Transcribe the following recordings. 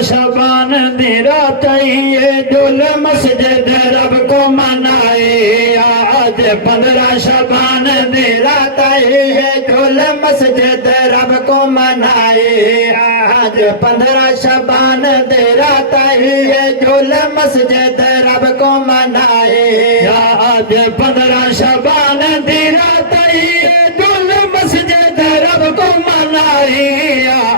शबान दी रात ये जुल मस्जिद रब को मनाए। आज 15 शबान दी रात ये जुल मस्जिद रब को मनाए। आज 15 शबान दी रात ये जुल मस्जिद रब को मनाए। आज 15 शबान दी रात ये जुल मस्जिद रब को मनाए।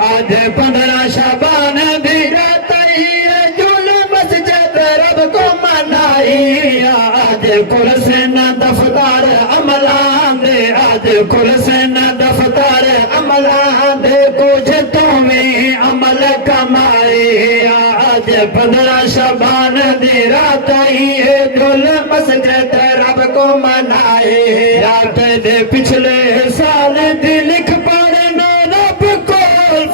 आज 15 शबान दी रात ये जुल मस्जिद रब को मनाए। आज कुर्सिन दफ्तर अमलां दे, आज कुर्सिन दफ्तर अमलां दे, कुछ तुम्हें अमल कमाए। आज 15 शबान दी रात ये जुल मस्जिद रब को मनाए। रात दे पिछले साल दी लिख पढ़नो रब को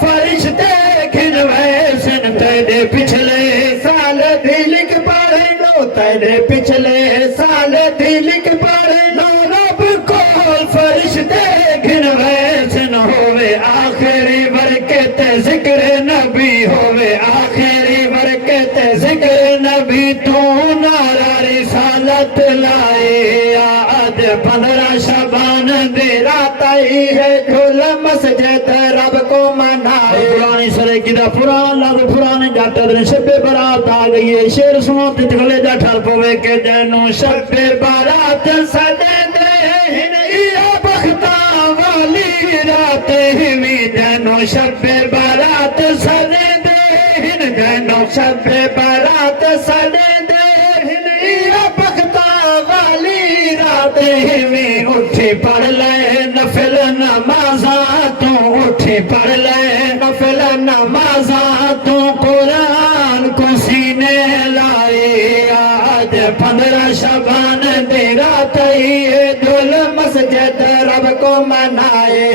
फरिश्ते खिलवे सन। तेरे पिछले साल दी लिख पढ़नो, तेरे पिछले साल दी लिख पढ़नो रब को फरिश्ते खिलवे सन। होवे आखिरी बरकत जिक्र नबी, होवे आखिरी बरकत जिक्र नबी, तू नारा रिसालत लाए। आज 15 शबान दी रात है जुल मस्जिद रब को मनाए। पुरानी सरे की पुराना पुराने जाते दिन शब्बे बारात आ गई है। शेर सुनो ते गले जा ठर पवे के जैनो शब्बे बारात सदे दे हिन इया बख्ता वाली रात हिमी। जैनो शब्बे बारात सदे दे हिन, जैनो शब्बे बारात सदे दे हिन इया बख्ता वाली रात हिमी। उठी पढ़ ले नफिल नमाजा तू, उठी पढ़ ले नफिल नमाजा तू, कुरान को सीने लाए। आज 15 शबान दी रात ये जुल मस्जिद रब को मनाए।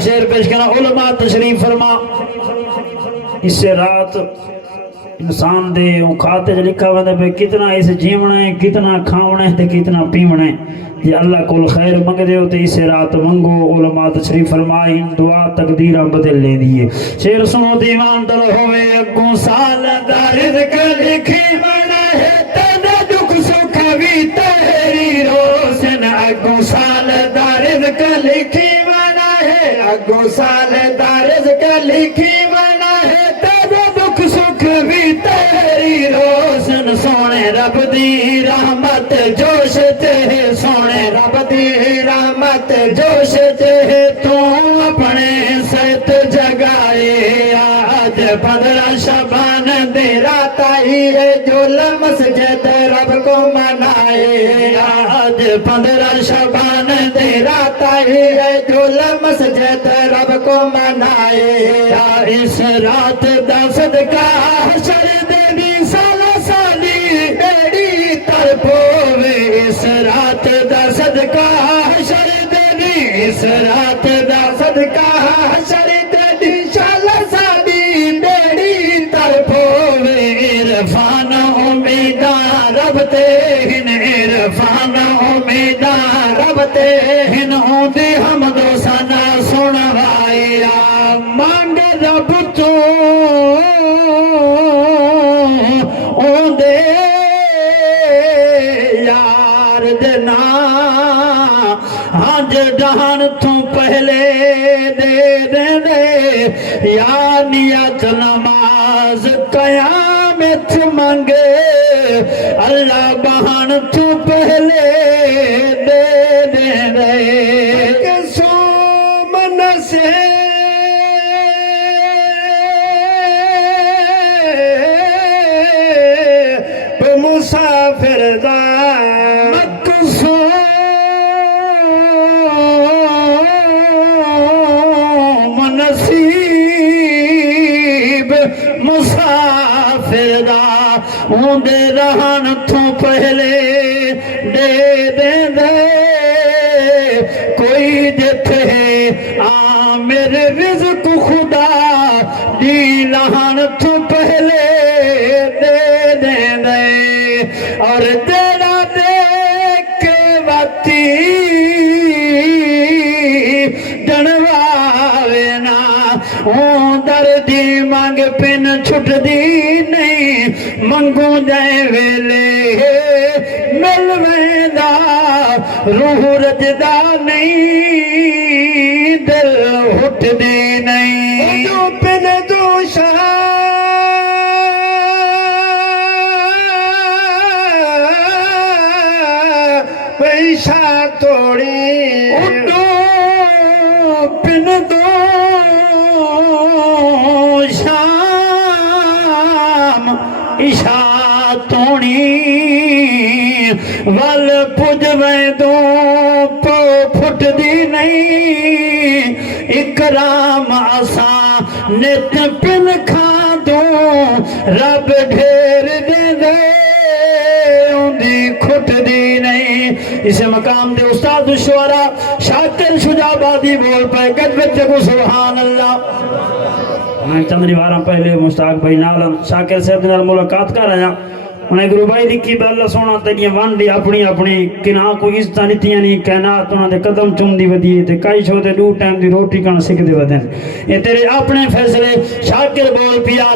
शेर पेश करना उलमा तशरीफ फरमा। इससे रात इंसान दे खाते च लिखा वंदे पे कितना इस जीवना है, कितना खावना है, कितना पीवना है। जे अल्लाह को खैर मंगदे हो तो इस रात मंगो। उलमा तशरीफ फरमाई दुआ तकदीर बदल ले दिए। शेर सुनो दीवान दल होवे अगों साल दा रिज़्क लिखी बना है, तेरे दुख सुख भी तेरी रोशन। अगों साल दा रिज़्क लिखी बना है, अगों साल दा रिज़्क लिखी बना है, तेरे दुख सुख भी तेरी रोशन। सोने रब दी रहमत जोश ते, सोने रब दी रहमत जोश ते, तू अपने सत जगाए। आज 15 शबान दी रात आई है जुल मस्जिद रब को मनाए। आज 15 शबान दी रात आई है जुल मस्जिद रब को मनाए। इस रात दा सदका हशर दे दी साला साली बेड़ी तरपोवे। इस रात दा सदका हशर दे दी, इस रात दा सदका हशर दे दी साला साली बेड़ी तरपोवे। इरफान उम्मीदा रब ते हिन, इरफान उम्मीदा रब ते हिन, ओंदी हमदो सना सुनवाया। मांग रब तो ओंदे यार देना, हज डहान तू पहले दे दे दे। या नियत नमाज कयामत मंगे, अल्लाह बहान तू पहले दे दे दे। सो मन से मुसाफिर दा मकसूम नसीब मुसाफिर दा, ओंदे रहन तू पहले दे दे दे। कोई जिथे आमिर रिज़्क खुदा दी लहन तू पहले दे दे दे। और तेरा देख बाती जनवावे ना, ओ दर्दी मंग पिन छुट दी मंगू जाए वेले मिल वेंदा रूह रजदा नहीं दिल उठदी नहीं जो पिन दोषा पैसा तोड़ी उठो पिन दो शाम इशा तोड़ी वल पुज वेंदो फुटदी नहीं इकराम असा नित पिन खादो रब ढेर दे उंदी खुटदी नहीं। इसे मकाम दे उस्ताद शुआरा शाकिर शुजाबादी बोल पे गज बच्चे को सुभान अल्लाह। मैं चंद वारा पहले मुश्ताक भाई नाल शाकिर साहब नाल मुलाकात कर आया उन्हें गुरु भाई लिखी अल्लाह सोना तेरी वंडी अपनी अपनी किना कोई इज्जत नीतियां नहीं कहनात उन्होंने कदम चुमदी वधी ते कई छो ते 2 टाइम दी रोटी खाना सिखदे वधन ये तेरे अपने फैसले शाकिर बोल पिया।